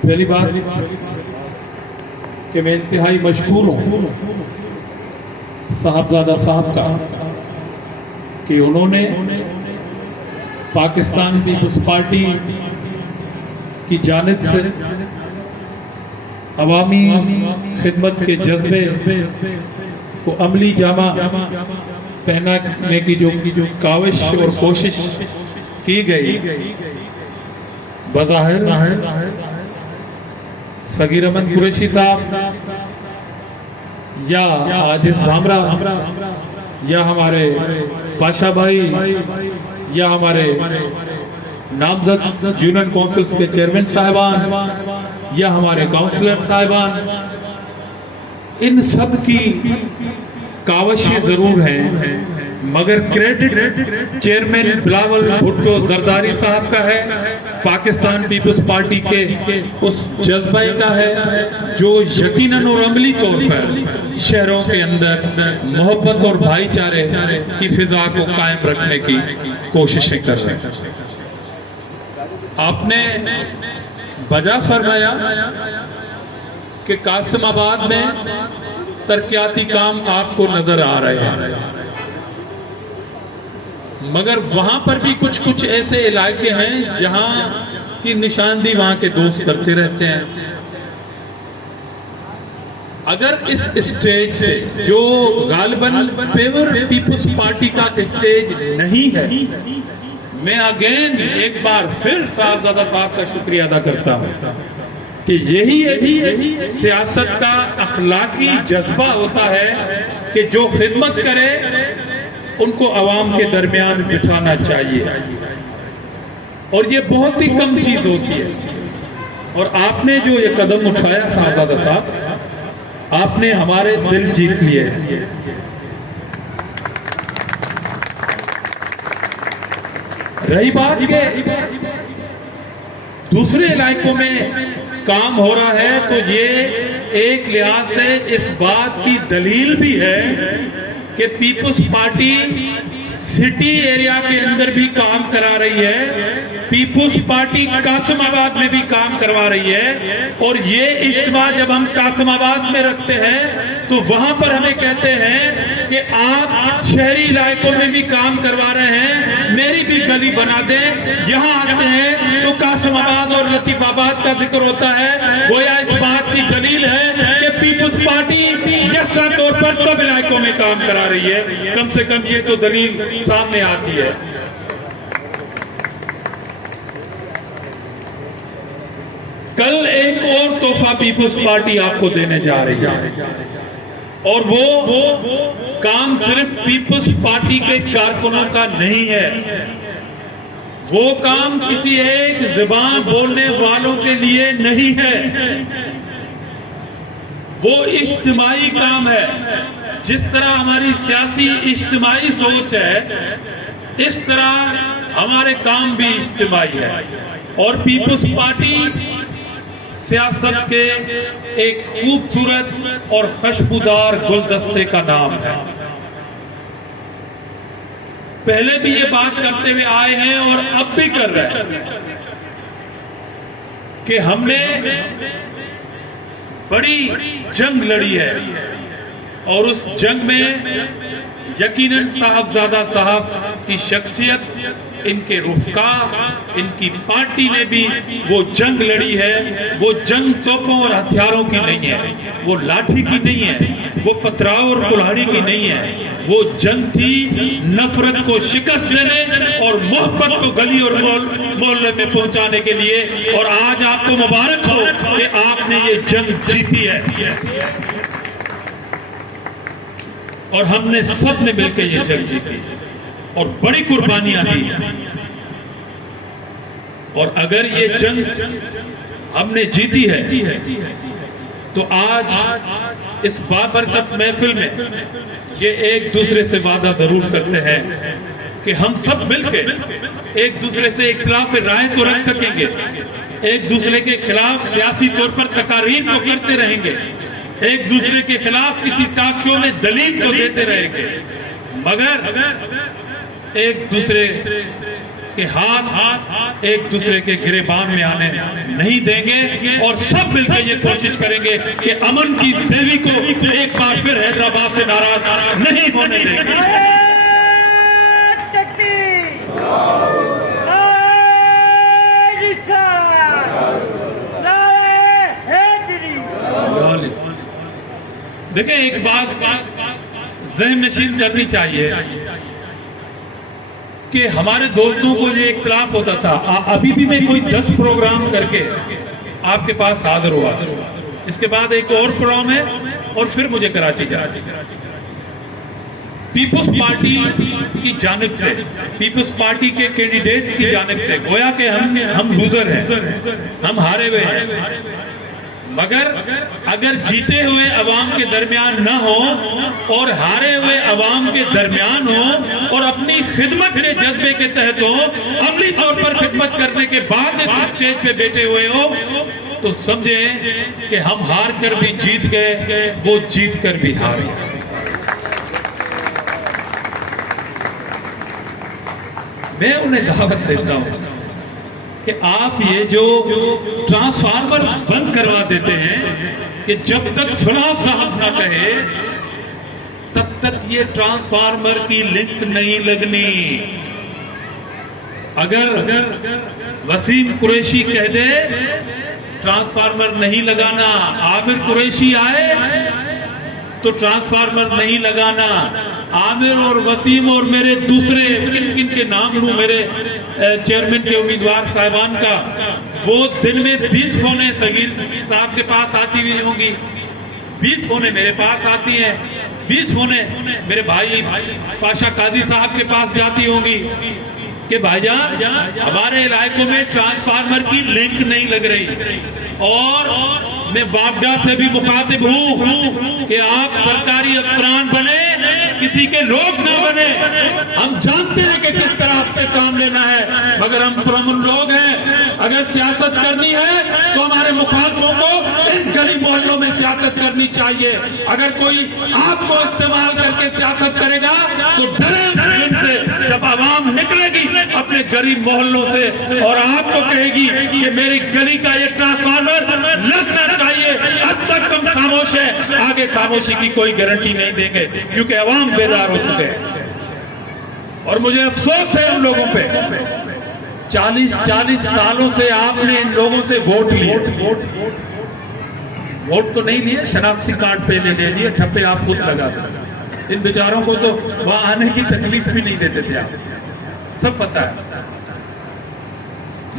पहली बात कि मैं इंतहाई मशकूर हूँ साहबजादा साहब का कि उन्होंने पाकिस्तान पीपल्स पार्टी की जानिब से अवामी खिदमत के जज्बे को अमली जामा पहनाने की जो काविश और कोशिश की गई, बज़ाहिर सगीर अहमद कुरैशी साहब या आजिज धामरा या हमारे बादशाह भाई या हमारे नामजद यूनियन काउंसिल्स के चेयरमैन साहिबान या हमारे काउंसलर साहिबान, इन सब की काविशें जरूर हैं, मगर क्रेडिट चेयरमैन बिलावल भुट्टो जरदारी साहब का है, पाकिस्तान पीपल्स पार्टी के उस जज्बे का है जो यकीनन और अमली तौर पर शहरों के अंदर मोहब्बत और भाईचारे की फिजा को कायम रखने की कोशिशें कर रहे हैं। आपने बजा फरमाया कि कासिमाबाद में तरक्याती काम आपको नजर आ रहे हैं, मगर वहां पर भी कुछ कुछ ऐसे इलाके हैं जहां की निशानदी वहां के दोस्त करते रहते हैं। अगर इस स्टेज से जो गालिबन फेवर पीपल्स पार्टी का स्टेज नहीं है, मैं अगेन एक बार फिर साहबजादा साहब का शुक्रिया अदा करता हूं कि यही सियासत का अखलाकी जज्बा होता है कि जो खिदमत करे उनको अवाम के दरमियान बिठाना चाहिए, और ये बहुत ही कम चीज होती है। और आपने जो ये कदम उठाया साहबजादा साहब, आपने हमारे दिल जीत लिए। रही बात के दूसरे इलाकों में काम हो रहा है, तो ये एक लिहाज से इस बात की दलील भी है कि पीपल्स पार्टी सिटी एरिया के अंदर भी काम करा रही है, पीपल्स पार्टी कासिमाबाद में भी काम करवा रही है। और ये इज्तिमा जब हम कासिमाबाद में रखते हैं तो वहां पर हमें कहते हैं कि आप शहरी इलाकों में भी काम करवा रहे हैं, मेरी भी गली बना दें। यहाँ आते हैं तो कासिमाबाद और लतीफाबाद का जिक्र होता है, गोया इस बात की दलील है कि पीपल्स पार्टी यकसा तौर पर सब इलाकों में काम करा रही है। कम से कम ये तो दलील सामने आती है। कल एक और तोहफा पीपल्स पार्टी आपको देने जा रही है, और वो काम सिर्फ पीपल्स पार्टी के कारकुनों का नहीं है, वो काम किसी एक जुबान बोलने वालों के लिए नहीं है, वो इज्तिमाई काम है। जिस तरह हमारी सियासी इज्तिमाई सोच है, इस तरह हमारे काम भी इज्तिमाई है। और पीपल्स पार्टी सियासत के एक खूबसूरत और खुशबूदार गुलदस्ते का नाम है। पहले भी ये बात करते हुए आए हैं और अब भी कर रहे हैं कि हमने बड़ी जंग लड़ी है, और उस जंग में यकीनन साहबजादा साहब की शख्सियत, इनके रुफका, इनकी पार्टी ने भी वो जंग लड़ी है। वो जंग तोपों और हथियारों की नहीं है, वो लाठी की नहीं है, वो पथराव और कुल्हाड़ी की नहीं है। वो जंग थी नफरत को शिकस्त देने और मोहब्बत को गली और मोहल्ले में पहुंचाने के लिए। और आज आपको मुबारक हो कि आपने ये जंग जीती है, और हमने सब ने मिलकर ये जंग जीती और बड़ी कुर्बानियां दी। और अगर ये जंग हमने जीती है तो आज इस बाबरकत महफिल में ये एक दूसरे से वादा जरूर करते हैं कि हम सब मिलकर एक दूसरे से इख्तिलाफ राय तो रख सकेंगे, एक दूसरे के खिलाफ सियासी तौर पर तकारीर तो करते रहेंगे, एक दूसरे के खिलाफ किसी टॉक शो में दलील तो देते रहेंगे, मगर एक दूसरे कि हाथ एक दूसरे के गिरेबान में आने नहीं देंगे और सब मिलकर ये कोशिश करेंगे कि अमन की इस देवी को एक बार फिर हैदराबाद से नाराज नहीं होने देंगे। देखिए, एक बात ज़हन नशीन करनी चाहिए कि हमारे दोस्तों को जो इख्तिलाफ होता था, अभी भी मैं कोई 10 प्रोग्राम करके आपके पास हाजिर हुआ, इसके बाद एक और प्रोग्राम है और फिर मुझे कराची जाना। पीपुल्स पार्टी की जानिब से, पीपुल्स पार्टी के कैंडिडेट की जानिब से गोया कि हम लूजर हैं, हम हारे हुए हैं, मगर अगर जीते हुए अवाम के दरमियान न हो और हारे हुए अवाम के दरमियान हो और अपनी खिदमत के जज्बे के तहत हो, अमली तौर पर खिदमत करने के बाद स्टेज पे बैठे हुए हो, तो समझें कि हम हार कर भी जीत गए, वो जीत कर भी हार गए। मैं उन्हें दावत देता हूं कि आप ये जो ट्रांसफार्मर बंद करवा देते हैं कि जब तक फलां साहब ना कहे तब तक ये ट्रांसफार्मर की लिंक नहीं लगनी। अगर वसीम कुरैशी कह दे ट्रांसफार्मर नहीं लगाना, आमिर कुरैशी आए तो ट्रांसफार्मर नहीं लगाना, आमिर और वसीम और मेरे दूसरे किन किन के नाम लूं, मेरे चेयरमैन के उम्मीदवार साहिबान का, वो दिन में 20 फोने सगीर साहब के पास आती हुई होंगी, 20 फोने मेरे पास आती हैं, 20 फोने मेरे भाई पाशा काजी साहब के पास जाती होंगी कि भाईजान हमारे इलाकों में ट्रांसफार्मर की लिंक नहीं लग रही। और मैं वापडा से भी मुखातिब हूं कि आप सरकारी अफसरान बने, किसी के लोग ना बने। हम जानते हैं कि किस तरह से काम लेना है, मगर हम पुरअमन लोग हैं। अगर सियासत करनी है तो हमारे मुखातिबों को इन गली मोहल्लों में सियासत करनी चाहिए। अगर कोई आपको इस्तेमाल करके सियासत करेगा तो डरे से जब आवाम निकलेगी अपने गरीब मोहल्लों से और आपको कहेगी कि मेरी गली का ये ट्रांसफार्मर लगना चाहिए, अब तक हम खामोश हैं, आगे खामोशी की कोई गारंटी नहीं देंगे, क्योंकि अवाम बेदार हो चुके हैं। और मुझे अफसोस है उन लोगों पे, 40 सालों से आपने इन लोगों से वोट लिए, वोट तो नहीं लिए, शनाख्ती कार्ड पे ले लिए, ठप्पे आप खुद लगाते। इन बेचारों को तो वहां आने की तकलीफ भी नहीं देते थे आप, सब पता है।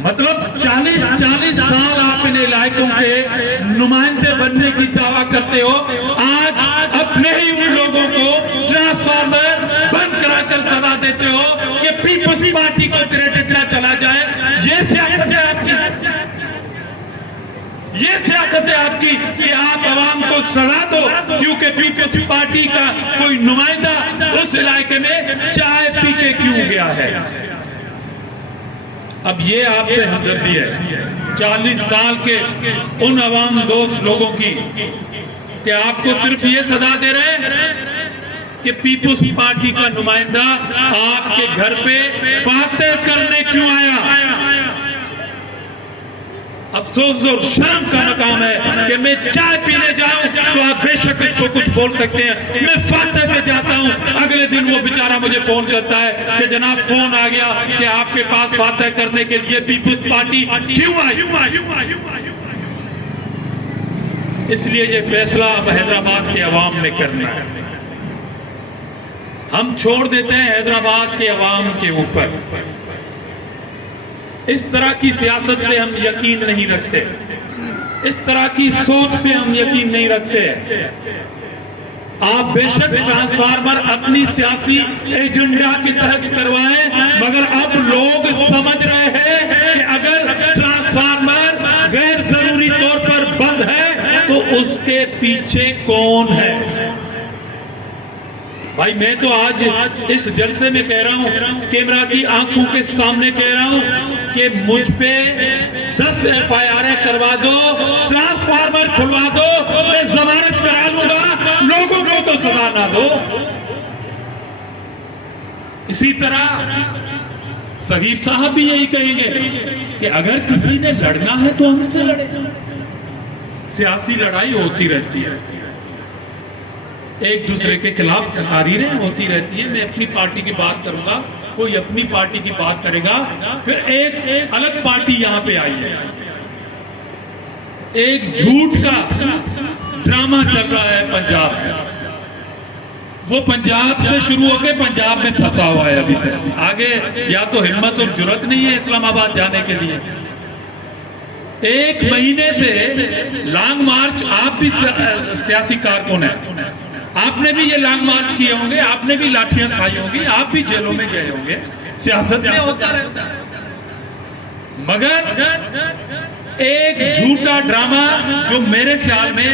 मतलब 40 साल आप इन इलाकों के नुमाइंदे बनने की दावा करते हो, आज अपने ही उन लोगों को ट्रांसफार्मर बंद कराकर सजा देते हो कि पीपुल्स पार्टी को क्रेडिट ना चला जाए। ये सियासत है आपकी, ये सियासत है आपकी कि आप आवाम को सजा दो क्योंकि पीपुल्स पार्टी का कोई नुमाइंदा उस इलाके में चाय पी के क्यों गया है। अब ये आपसे हमदर्दी है 40 साल के उन अवाम दोस्त लोगों की कि आपको सिर्फ ये सजा दे रहे हैं कि पीपुल्स पार्टी का नुमाइंदा आपके घर पे फातह करने क्यों आया। अफसोस और शर्म का मकाम है कि मैं चाय पीने जाऊं तो आप बेशक इसको कुछ बोल सकते हैं, मैं फातह पे जाता हूं, अगले दिन वो बेचारा मुझे फोन करता है कि जनाब फोन आ गया कि आपके पास फातह करने के लिए पीपुल्स पार्टी क्यों आई। इसलिए ये फैसला अब हैदराबाद के अवाम ने करना है। हम छोड़ देते हैं हैदराबाद के अवाम के ऊपर। इस तरह की सियासत पे हम यकीन नहीं रखते, इस तरह की सोच पे हम यकीन नहीं रखते। आप बेशक ट्रांसफार्मर अपनी सियासी एजेंडा के तहत करवाएं, मगर अब लोग समझ रहे हैं कि अगर ट्रांसफार्मर गैर जरूरी तौर पर बंद है तो उसके पीछे कौन है। भाई मैं तो आज इस जलसे में कह रहा हूं, कैमरा की आंखों के सामने कह रहा हूं कि मुझ पे 10 FIR करवा दो, ट्रांसफार्मर खुलवा दो, मैं जमानत करा लूंगा, लोगों को तो सजा ना दो। इसी तरह सगीर साहब भी यही कहेंगे कि अगर किसी ने लड़ना है तो हमसे लड़े। सियासी लड़ाई होती रहती है, एक दूसरे के खिलाफ तकरीरें होती रहती है। मैं अपनी पार्टी की बात करूंगा, कोई अपनी पार्टी की बात करेगा, फिर एक अलग पार्टी यहां पे आई है। एक झूठ का ड्रामा चल रहा है पंजाब में, वो पंजाब से शुरू होकर पंजाब में फंसा हुआ है अभी तक। आगे या तो हिम्मत और जुर्रत नहीं है इस्लामाबाद जाने के लिए। एक महीने से लॉन्ग मार्च, आप भी सियासी कारकुन हैं, आपने भी ये लॉन्ग मार्च किए होंगे, आपने भी लाठियां खाई होंगी, आप भी जेलों में गए होंगे। सियासत में होता रहता है, मगर एक झूठा ड्रामा जो मेरे ख्याल में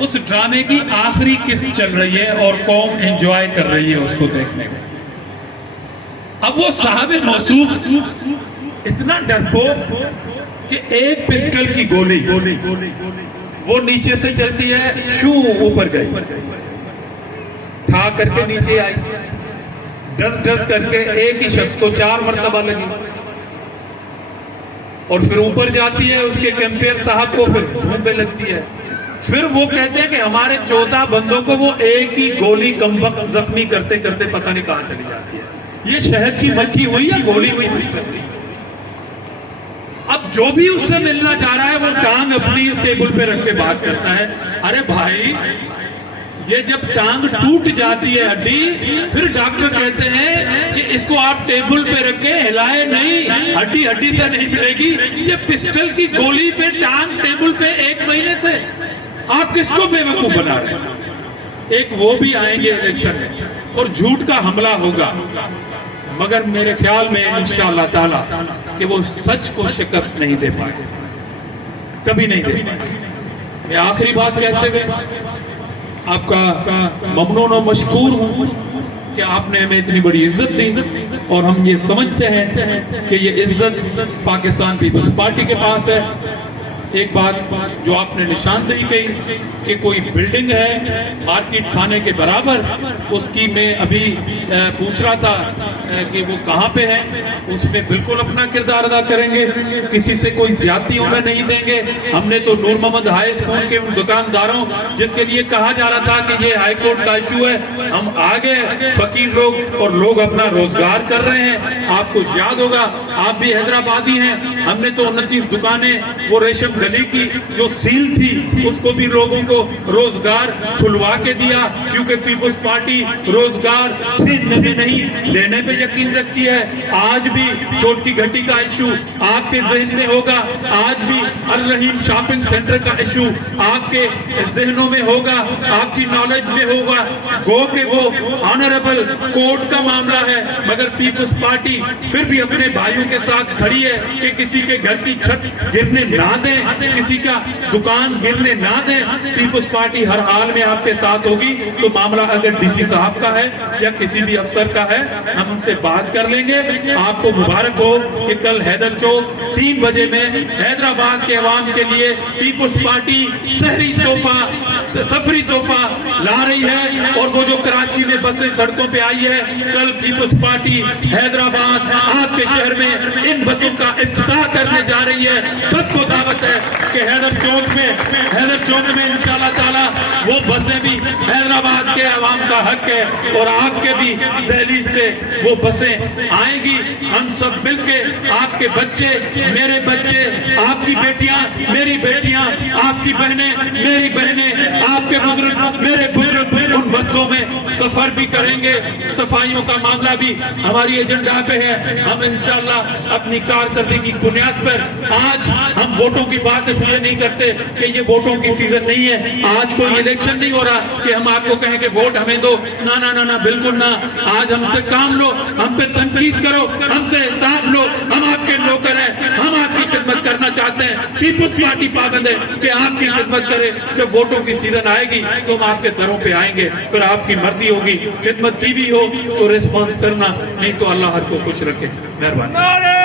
उस ड्रामे की आखिरी किस्त चल रही है और कौम एंजॉय कर रही है उसको देखने में। अब वो साहब मौसूफ इतना डरपोक कि एक पिस्टल की गोली वो नीचे से चलती है, शू ऊपर गई, ठा करके नीचे आई, डस करके एक ही शख्स को 4 मरतबा लगी और फिर ऊपर जाती है, उसके कैंपियर साहब को फिर मुंह पे लगती है। फिर वो कहते हैं कि हमारे 14 बंदों को वो एक ही गोली कमबख्त जख्मी करते करते पता नहीं कहां चली जाती है। ये शहद की मक्खी हुई या गोली हुई? अब जो भी उससे मिलना चाह रहा है वो टांग अपनी टेबल पे रख के बात करता है। अरे भाई, ये जब टांग टूट जाती है हड्डी, फिर डॉक्टर कहते हैं कि इसको आप टेबल पे रख के हिलाए नहीं, हड्डी हड्डी से नहीं मिलेगी। ये पिस्टल की गोली पे टांग टेबल पे 1 महीने से आप किसको बेवकूफ बना रहे हैं? एक वो भी आएंगे इलेक्शन में और झूठ का हमला होगा, मगर मेरे ख्याल में इंशाअल्लाह ताला कि वो सच को शिकस्त नहीं दे पाए, कभी नहीं दे पाए। मैं आखिरी बात कहते हुए आपका ममनून और मशकूर हूं कि आपने हमें इतनी बड़ी इज्जत दी और हम ये समझते हैं कि ये इज्जत पाकिस्तान पीपल्स पार्टी के पास है। एक बात जो आपने निशानदेही कही कि कोई बिल्डिंग है मार्केट थाने के बराबर, उसकी मैं अभी पूछ रहा था कि वो कहाँ पे है, उसमें बिल्कुल अपना किरदार अदा करेंगे, किसी से कोई ज्यादती होने नहीं देंगे। हमने तो नूर मोहम्मद हाई स्कूल के उन दुकानदारों जिसके लिए कहा जा रहा था कि ये हाई कोर्ट का इशू है, हम आगे फकीर लोग और लोग अपना रोजगार कर रहे हैं। आपको याद होगा, आप भी हैदराबादी हैं, हमने तो 29 दुकानें वो रेशम गली की जो सील थी उसको भी लोगों को रोजगार खुलवा के दिया, क्योंकि पीपल्स पार्टी रोजगार छीनने में नहीं देने पे यकीन रखती है। आज भी चोट की घटी का इशू आपके जहन में होगा, आज भी अल रहीम शॉपिंग सेंटर का इशू आपके जहनों में होगा, आपकी नॉलेज में होगा। गो के वो ऑनरेबल कोर्ट का मामला है, मगर पीपल्स पार्टी फिर भी अपने भाइयों के साथ खड़ी है कि किसी के घर की छत गिरने ना दें, किसी का दुकान गिरने ना दें। पीपल्स पार्टी हर हाल में आपके साथ होगी। तो मामला अगर डीसी साहब का है या किसी भी अफसर का है, हम उनसे बात कर लेंगे। आपको मुबारक हो कि कल हैदर चौक 3 बजे में हैदराबाद के अवाम के लिए पीपल्स पार्टी शहरी तोहफा, सफरी तोहफा ला रही है। और वो जो कराची में बसें सड़कों पे आई है, कल पीपल्स पार्टी हैदराबाद आपके शहर में इन बसों का इफ्तिताह करने जा रही है। सबको दावत है कि हैदर चौक में इंशाअल्लाह ताला वो बसें भी हैदराबाद के अवाम का हक है और आपके भी दहलीज पे वो बसें आएंगी। हम सब मिलके, आपके बच्चे, मेरे बच्चे, आपकी बेटियां, मेरी बेटियां, आपकी बहनें, मेरी बहनें, आपके बुजुर्ग, मेरे बुजुर्ग उन बसों में सफर भी करेंगे। सफाइयों का मामला भी हमारी एजेंडा पे है। हम इंशाअल्लाह अपनी कारकर्दगी की बुनियाद पर, आज हम वोटों की बात इसलिए नहीं करते कि ये वोटों की सीजन नहीं है, आज कोई इलेक्शन नहीं हो रहा कि हम आपको कहें कि वोट हमें दो, ना ना ना ना, बिल्कुल ना। आज हमसे काम लो, हम पे तनकीद करो, हमसे हिसाब लो, हम आपके नौकर हैं, हम आपकी खिदमत करना चाहते हैं। पीपल्स पार्टी पाबंद है कि आपकी खिदमत करे। जब वोटों की सीजन आएगी तो हम आपके दरों पे आएंगे, फिर आपकी मर्जी होगी, खिदमत की भी हो तो रिस्पॉन्स करना, नहीं तो अल्लाह हर को खुश रखे। मेहरबानी।